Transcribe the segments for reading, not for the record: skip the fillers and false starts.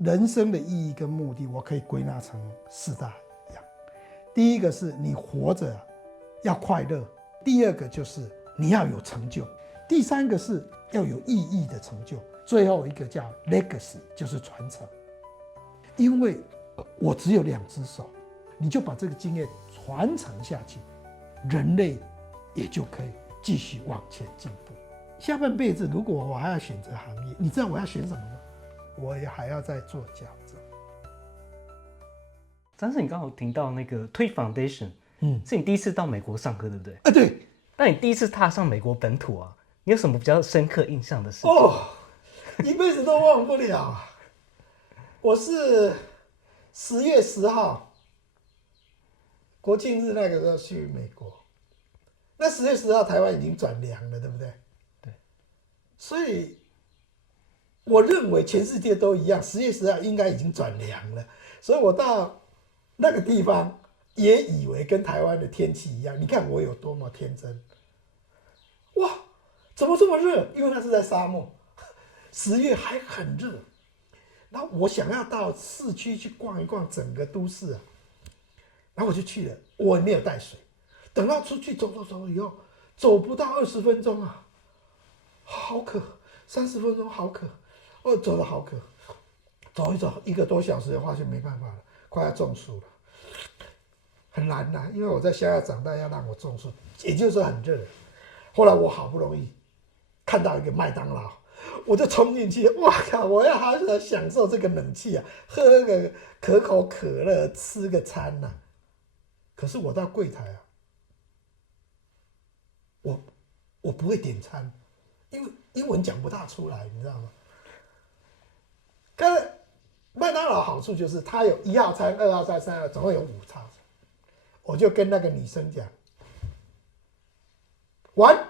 人生的意义跟目的，我可以归纳成4大样。第一个是你活着要快乐，第二个就是你要有成就，第三个是要有意义的成就，最后一个叫 legacy， 就是传承。因为我只有2只手，你就把这个经验传承下去，人类也就可以继续往前进步。下半辈子如果我还要选择行业，你知道我要选什么吗？我也还要再做矫正。但是你刚好提到那个推 Foundation， 是你第一次到美国上课，对不对？对。那你第一次踏上美国本土啊，你有什么比较深刻印象的事情？一辈子都忘不了。我是10月10号，国庆日那个时候去美国。那10月10号台湾已经转凉了，对不对？对。所以我认为全世界都一样，10月10号应该已经转凉了。所以我到那个地方也以为跟台湾的天气一样。你看我有多么天真！哇，怎么这么热？因为那是在沙漠，10月还很热。然后我想要到市区去逛一逛整个都市啊，然后我就去了，我也没有带水。等到出去走以后，走不到20分钟啊，好渴，30分钟好渴，走得好渴，走一走1个多小时，发现没办法了，快要中暑了，很难呐，因为我在乡下长大，要让我中暑，也就是说很热。后来我好不容易看到一个麦当劳，我就冲进去，哇靠！我要好想享受这个冷气啊，喝个可口可乐，吃个餐呐。可是我到柜台啊，我不会点餐，因为英文讲不大出来，你知道吗？跟麦当劳好处就是它有1号餐、2号餐、3号，总共有5套。我就跟那个女生讲，1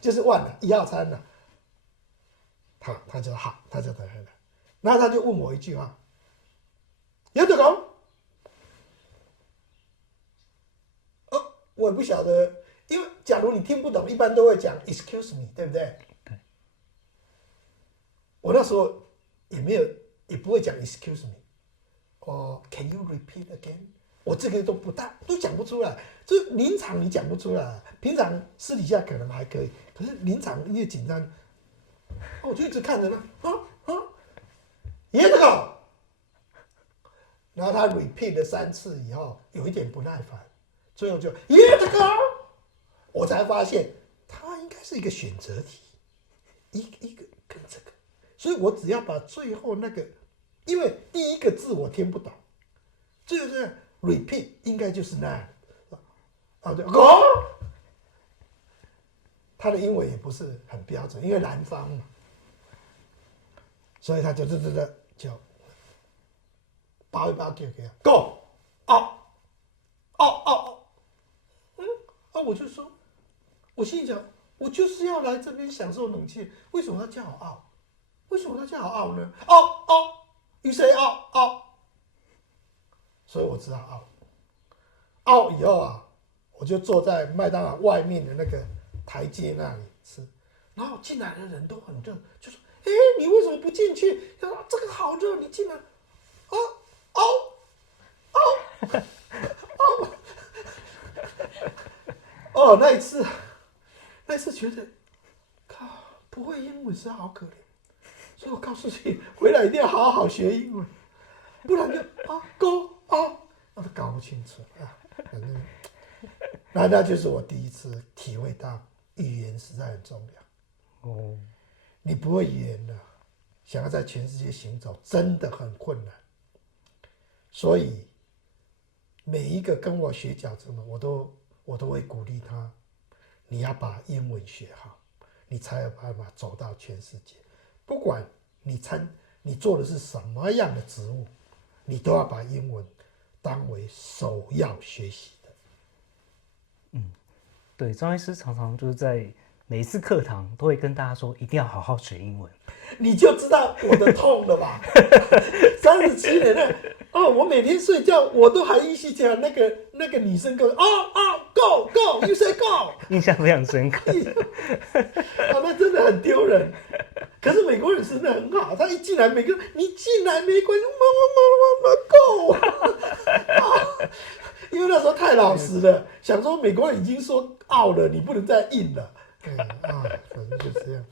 就是1了，1号餐了。他就好，他就等来了。然后他就问我一句话：“有这讲？”我也不晓得，因为假如你听不懂，一般都会讲 "excuse me"， 对不对？对。我那时候也不会讲 "excuse me"， "can you repeat again"， 我这个都讲不出来。就临场你讲不出来，平常私底下可能还可以，可是临场因为紧张，我就一直看着他，也这个。然后他 repeat 了3次以后，有一点不耐烦。最后就耶这个，我才发现它应该是一个选择题，一个跟这个，所以我只要把最后那个，因为第一个字我听不懂，最后是 repeat 应该就是那样，他的英文也不是很标准，因为南方嘛，所以他就包一包给他 go 我就说，我心里想，我就是要来这边享受冷气，为什么要叫我傲？为什么要叫我傲呢？You say 傲，所以我知道傲以后啊，我就坐在麦当劳外面的那个台阶那里吃，然后进来的人都很热，就说：“你为什么不进去？”他说：“这个好热，你进来。”那一次觉得，靠，不会英文是好可怜，所以我告诉自己，回来一定要好好学英文，不然就那都搞不清楚啊。反正，那就是我第一次体会到语言实在很重要。你不会语言的，想要在全世界行走真的很困难。所以，每一个跟我学矫正的，我都会鼓励他，你要把英文学好，你才有办法走到全世界。不管你做的是什么样的职务，你都要把英文当为首要学习的。对，张医师常常就是在每一次课堂都会跟大家说，一定要好好学英文。你就知道我的痛了吧？37年了。我每天睡觉，我都还依稀讲那个女生跟go you say go， 印象非常深刻。那真的很丢人。可是美国人真的很好，他一进来，每个人你进来没关系，够啊，因为那时候太老实了，想说美国人已经说out了，你不能再硬了，反正就这样。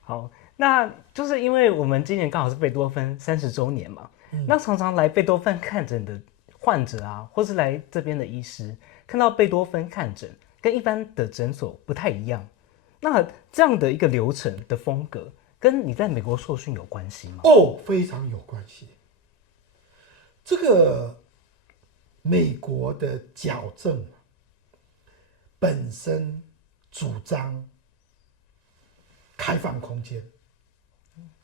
好，那就是因为我们今年刚好是贝多芬30周年嘛，那常常来贝多芬看诊的患者啊，或是来这边的医师，看到贝多芬看诊跟一般的诊所不太一样，那这样的一个流程的风格，跟你在美国受训有关系吗？非常有关系。这个美国的矫正本身主张开放空间，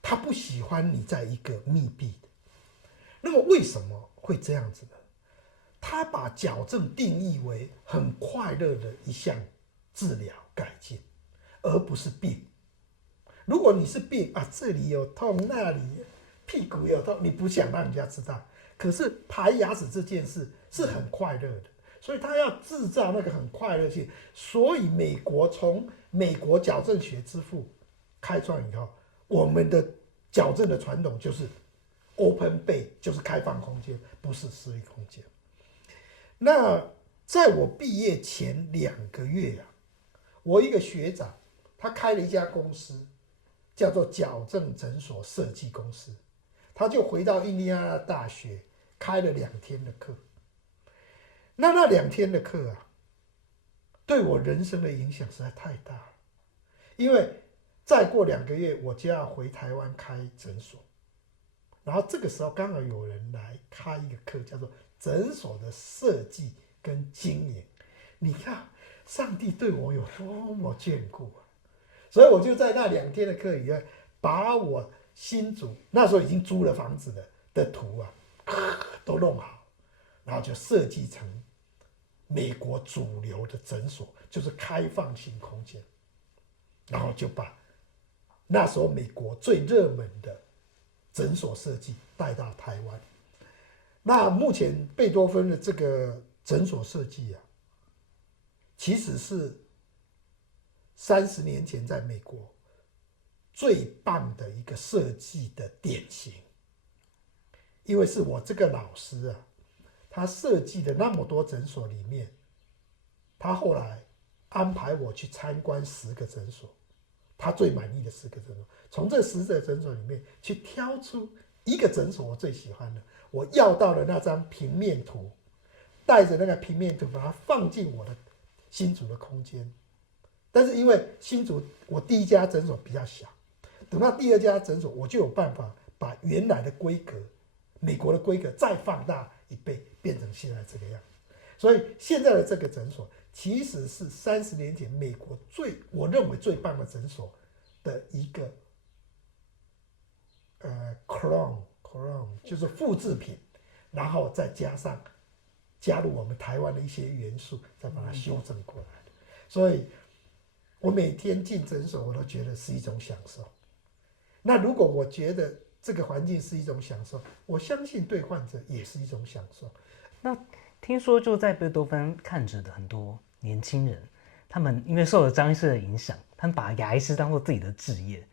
他不喜欢你在一个密闭的。那么为什么会这样子呢？他把矫正定义为很快乐的一项治疗改进，而不是病。如果你是病啊，这里有痛，那里屁股有痛，你不想让人家知道。可是排牙齿这件事是很快乐的，所以他要制造那个很快乐性。所以美国从美国矫正学之父开创以后，我们的矫正的传统就是 open bay， 就是开放空间，不是私立空间。那在我毕业前2个月啊，我一个学长他开了一家公司，叫做矫正诊所设计公司，他就回到印第安纳大学开了2天的课。那2天的课啊，对我人生的影响实在太大了，因为再过2个月我就要回台湾开诊所，然后这个时候刚好有人来开一个课，叫做诊所的设计跟经营。你看上帝对我有多么眷顾啊！所以我就在那2天的课里面，把我新竹那时候已经租了房子的图啊都弄好，然后就设计成美国主流的诊所，就是开放性空间，然后就把那时候美国最热门的诊所设计带到台湾。那目前贝多芬的这个诊所设计啊，其实是30年前在美国最棒的一个设计的典型。因为是我这个老师啊，他设计的那么多诊所里面，他后来安排我去参观10个诊所，他最满意的10个诊所，从这10个诊所里面去挑出一个诊所我最喜欢的，我要到了那张平面图，带着那个平面图把它放进我的新竹的空间。但是因为新竹我第1家诊所比较小，等到第2家诊所，我就有办法把原来的规格，美国的规格再放大1倍，变成现在这个样子。所以现在的这个诊所其实是30年前美国我认为最棒的诊所的一个clone 就是复制品，然后再加入我们台湾的一些元素，再把它修正过来的。所以我每天进诊所，我都觉得是一种享受。那如果我觉得这个环境是一种享受，我相信对患者也是一种享受。那听说就在贝多芬看着的很多年轻人，他们因为受了张医师的影响，他们把牙医师当做自己的志业。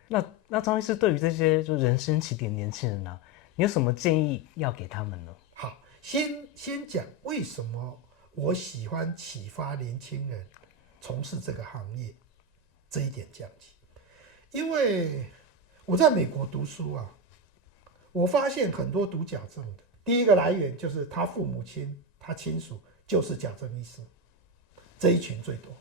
那张医师对于这些就人生起点年轻人呢，你有什么建议要给他们呢？好，先讲为什么我喜欢启发年轻人从事这个行业这一点讲起。因为我在美国读书啊，我发现很多读矫正的，第一个来源就是他父母亲、他亲属就是矫正医师，这一群最多，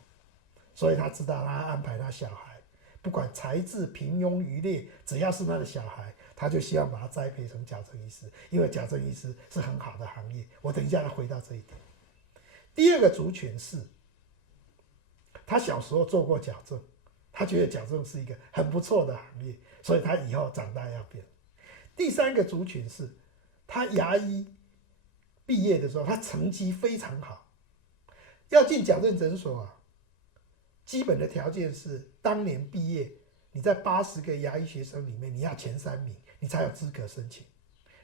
所以他知道他安排他小孩，不管才智平庸愚劣，只要是他的小孩，他就希望把他栽培成矫正医师，因为矫正医师是很好的行业。我等一下要回到这一点。第二个族群是，他小时候做过矫正，他觉得矫正是一个很不错的行业，所以他以后长大要变。第3个族群是，他牙医毕业的时候，他成绩非常好，要进矫正诊所啊，基本的条件是当年毕业，你在80个牙医学生里面，你要前3名，你才有资格申请。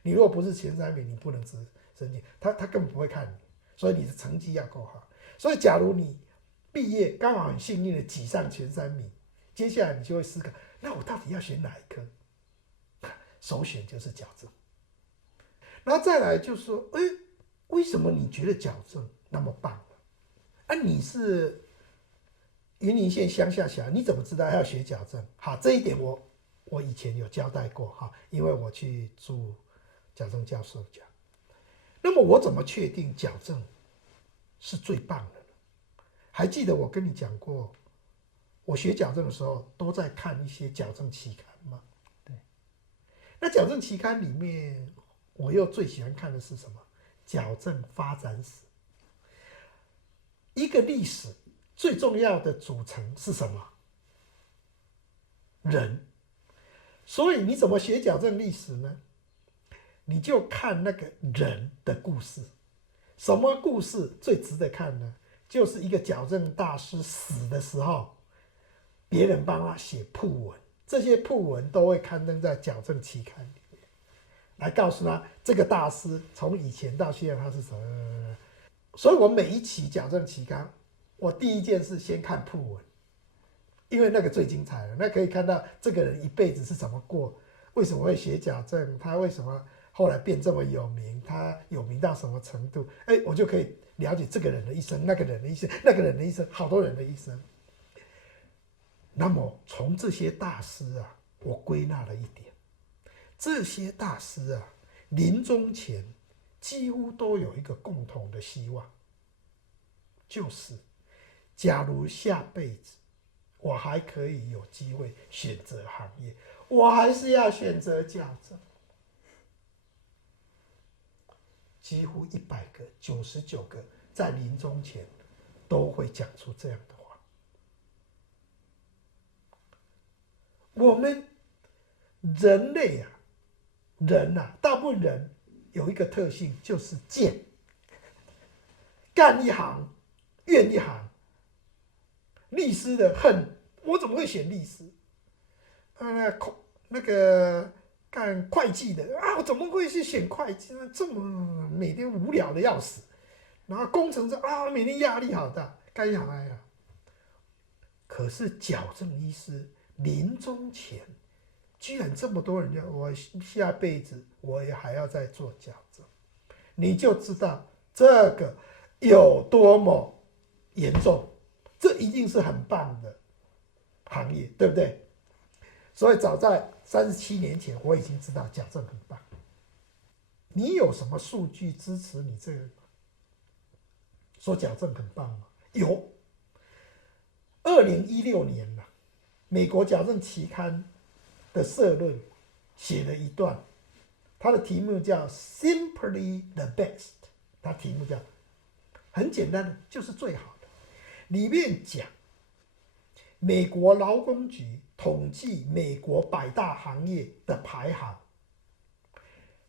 你如果不是前3名，你不能申请，他根本不会看你，所以你的成绩要够好。所以假如你毕业刚好很幸运的挤上前3名，接下来你就会思考，那我到底要选哪一科？首选就是矫正。然后再来就是说，为什么你觉得矫正那么棒呢？啊，你是云林县乡下小孩，你怎么知道要学矫正？好，这一点我以前有交代过哈，因为我去住矫正教授讲。那么我怎么确定矫正是最棒的呢？还记得我跟你讲过，我学矫正的时候都在看一些矫正期刊吗？对。那矫正期刊里面，我又最喜欢看的是什么？矫正发展史。一个历史最重要的组成是什么？人。所以你怎么学矫正历史呢？你就看那个人的故事。什么故事最值得看呢？就是一个矫正大师死的时候，别人帮他写讣文，这些讣文都会刊登在矫正期刊里面，来告诉他这个大师从以前到现在他是什么。所以我每一期矫正期刊，我第一件事先看讣文，因为那个最精彩了，那可以看到这个人一辈子是怎么过，为什么会学矫正，他为什么后来变这么有名，他有名到什么程度，我就可以了解这个人的一生，那个人的一生，那个人的一生，好多人的一生。那么从这些大师啊，我归纳了一点，这些大师啊，临终前几乎都有一个共同的希望，就是假如下辈子我还可以有机会选择行业，我还是要选择矫正。几乎100个，99个在临终前都会讲出这样的话。我们人类啊，大部分人有一个特性，就是贱，干一行怨一行。律师的恨，我怎么会选律师？那个干会计的啊，我怎么会去选会计呢？这么每天无聊的要死。然后工程师啊，每天压力好大，该养癌了。可是矫正医师临终前，居然这么多人讲，我下辈子我也还要再做矫正，你就知道这个有多么严重。这一定是很棒的行业，对不对？所以早在37年前，我已经知道矫正很棒。你有什么数据支持你这个说矫正很棒吗？有。2016年了，美国矫正期刊的社论写了一段，它的题目叫 "Simply the Best"， 它题目叫很简单的，就是最好的。里面讲，美国劳工局统计美国100大行业的排行。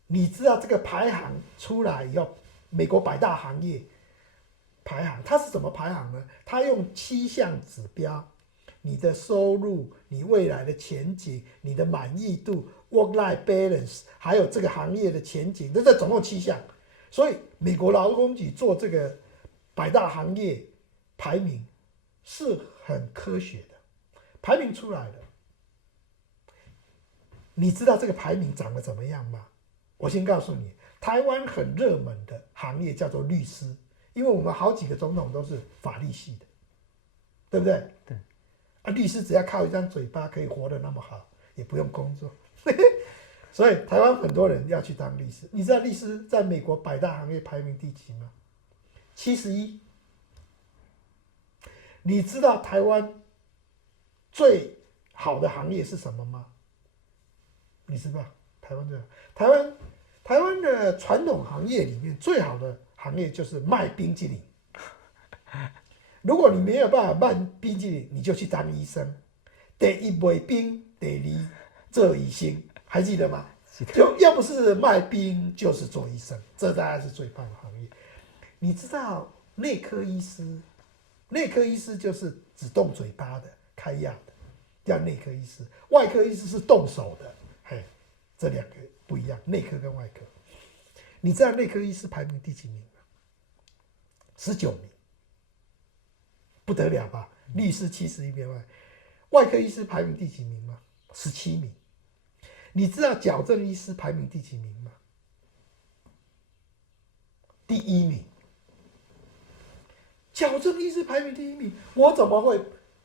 你知道这个排行出来以后，美国100大行业排行，它是怎么排行呢？它用7项指标：你的收入、你未来的前景、你的满意度、work-life balance， 还有这个行业的前景，这总共7项。所以美国劳工局做这个100大行业排名是很科学的，排名出来了。你知道这个排名长得怎么样吗？我先告诉你，台湾很热门的行业叫做律师，因为我们好几个总统都是法律系的，对不对？对。律师只要靠一张嘴巴可以活得那么好，也不用工作，所以台湾很多人要去当律师。你知道律师在美国100大行业排名第几吗？71。你知道台湾最好的行业是什么吗？你知道台湾的传统行业里面最好的行业就是卖冰淇淋。如果你没有办法卖冰淇淋，你就去当医生。第一卖冰，第二做医生，还记得吗？就要不是卖冰，就是做医生，这大概是最棒的行业。你知道内科医师？内科医师就是只动嘴巴的，开药的，叫内科医师。外科医师是动手的，这两个不一样，内科跟外科。你知道内科医师排名第几名吗？19名，不得了吧？律师71名外，外科医师排名第几名吗17名。你知道矫正医师排名第几名吗？第1名。矫正医师排名第1名，我怎么会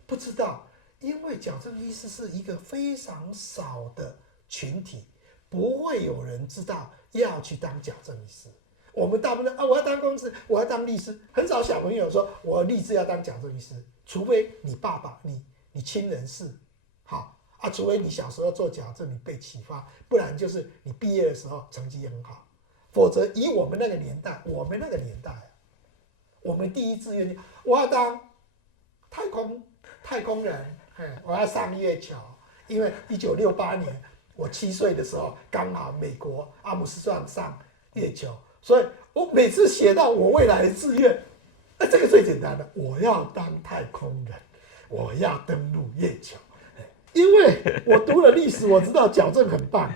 不知道？因为矫正医师是一个非常少的群体，不会有人知道要去当矫正医师。我们大部分我要当公司，我要当律师，很少小朋友说我立志要当矫正医师，除非你爸爸、你亲人是好啊，除非你小时候做矫正，你被启发，不然就是你毕业的时候成绩很好，否则以我们那个年代，我们第一志愿我要当太空人，我要上月球，因为1968年我7岁的时候，刚好美国阿姆斯壮上月球，所以我每次写到我未来的志愿，这个最简单的，我要当太空人，我要登陆月球。因为我读了历史，我知道矫正很棒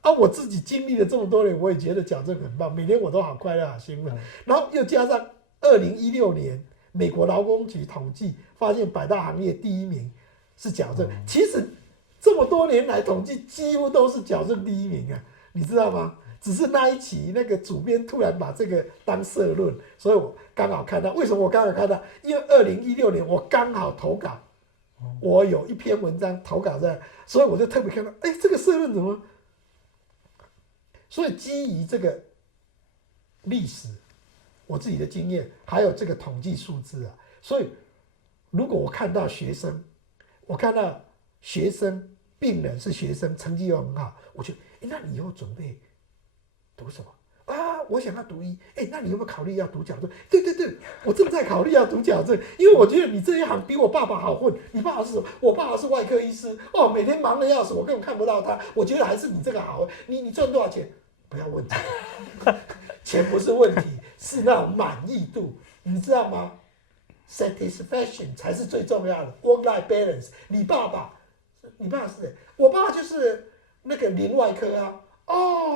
啊，我自己经历了这么多年，我也觉得矫正很棒，每天我都好快乐、好兴奋。然后又加上2016年美国劳工局统计发现100大行业第1名是矫正，其实这么多年来统计几乎都是矫正第1名啊，你知道吗？只是那一期那个主编突然把这个当社论，所以我刚好看到。为什么我刚好看到？因为2016年我刚好投稿。我有一篇文章投稿在，所以我就特别看到，这个社论怎么？所以基于这个历史，我自己的经验，还有这个统计数字啊，所以如果我看到学生病人是学生，成绩又很好，我就那你以后准备读什么？我想要读医，那你有没有考虑要读矫正？对，我正在考虑要读矫正，因为我觉得你这一行比我爸爸好混。你爸爸是什么？我爸爸是外科医师，每天忙得要死，我根本看不到他。我觉得还是你这个好，你赚多少钱？不要问题，钱不是问题，是那种满意度，你知道吗 ？satisfaction 才是最重要的 ，work-life balance。你爸爸是谁？我爸爸就是那个林外科啊。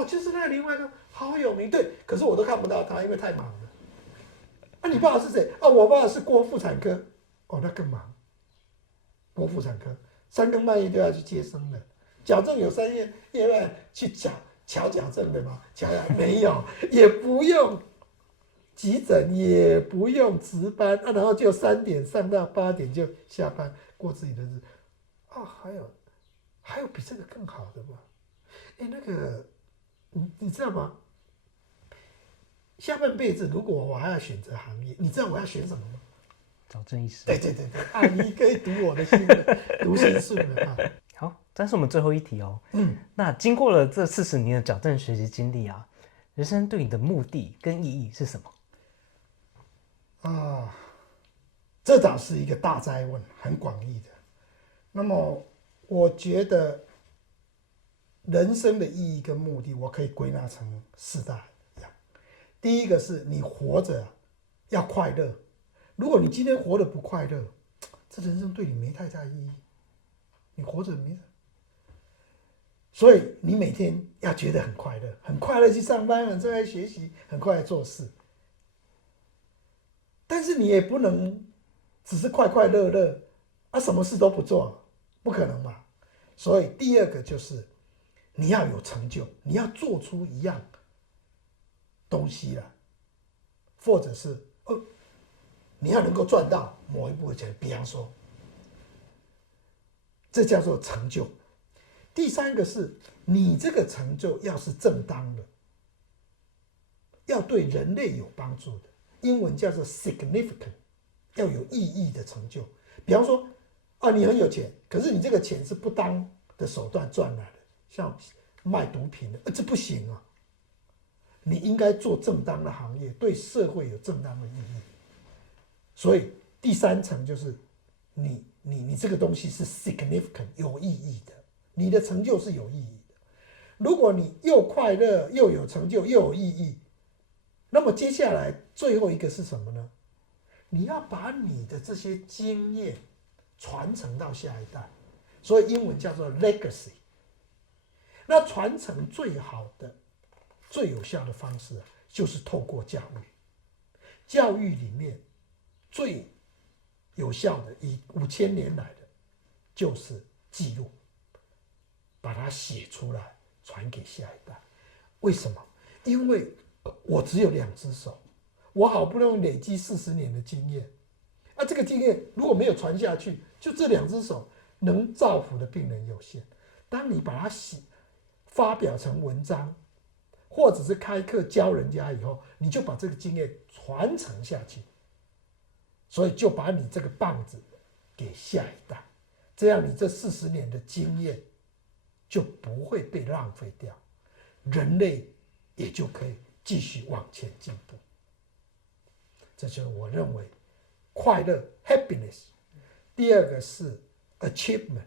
就是那个林外科好有名，对，可是我都看不到他，因为太忙了。你爸爸是谁？我爸爸是郭妇产科，那更忙。郭妇产科3更半夜都要去接生的，矫正有3夜半去瞧矫正的吗？没有，也不用急诊，也不用值班然后就3点上到8点就下班，过自己的日子。还有比这个更好的吗？那个，你知道吗？下半辈子如果我还要选择行业，你知道我要选什么吗？矫正医师。对，你可以读我的心了，读心术了好，这是我们最后一题哦。那经过了这40年的矫正学习经历啊，人生对你的目的跟意义是什么？这倒是一个大哉问，很广义的。那么，我觉得人生的意义跟目的，我可以归纳成4大样。第一个是你活着要快乐，如果你今天活得不快乐，这人生对你没太大意义。你活着没，所以你每天要觉得很快乐，很快乐去上班，很快乐学习，很快乐做事。但是你也不能只是快快乐乐什么事都不做，不可能嘛。所以第二个就是你要有成就，你要做出一样东西来，或者是你要能够赚到某一部分钱，比方说，这叫做成就。第三个是你这个成就要是正当的，要对人类有帮助的，英文叫做 significant， 要有意义的成就。比方说你很有钱，可是你这个钱是不当的手段赚来的，像卖毒品的，这不行啊。你应该做正当的行业，对社会有正当的意义。所以第3层就是你这个东西是 significant 有意义的，你的成就是有意义的。如果你又快乐又有成就又有意义，那么接下来最后一个是什么呢？你要把你的这些经验传承到下一代，所以英文叫做 legacy。那传承最好的、最有效的方式就是透过教育。教育里面最有效的，以5000年来的，就是记录。把它写出来，传给下一代。为什么？因为我只有2只手，我好不容易累积40年的经验，这个经验如果没有传下去，就这2只手能造福的病人有限。当你把它发表成文章，或者是开课教人家以后，你就把这个经验传承下去，所以就把你这个棒子给下一代，这样你这40年的经验就不会被浪费掉，人类也就可以继续往前进步。这就是我认为快乐 happiness。第2个是 achievement，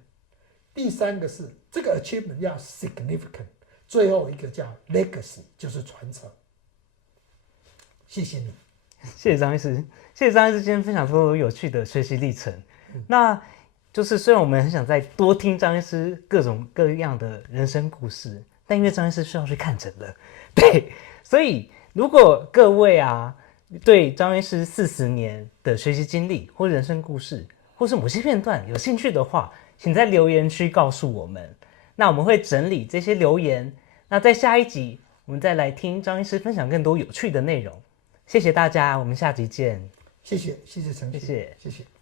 第3个是这个 achievement 要 significant， 最后一个叫 legacy， 就是传承。谢谢你，谢谢张医师，谢谢张医师今天分享出有趣的学习历程。那就是虽然我们很想再多听张医师各种各样的人生故事，但因为张医师需要去看诊了，对，所以如果各位啊对张医师40年的学习经历或人生故事，或是某些片段有兴趣的话，请在留言区告诉我们。那我们会整理这些留言，那在下一集我们再来听张医师分享更多有趣的内容。谢谢大家，我们下集见。谢谢陈，谢谢。谢谢。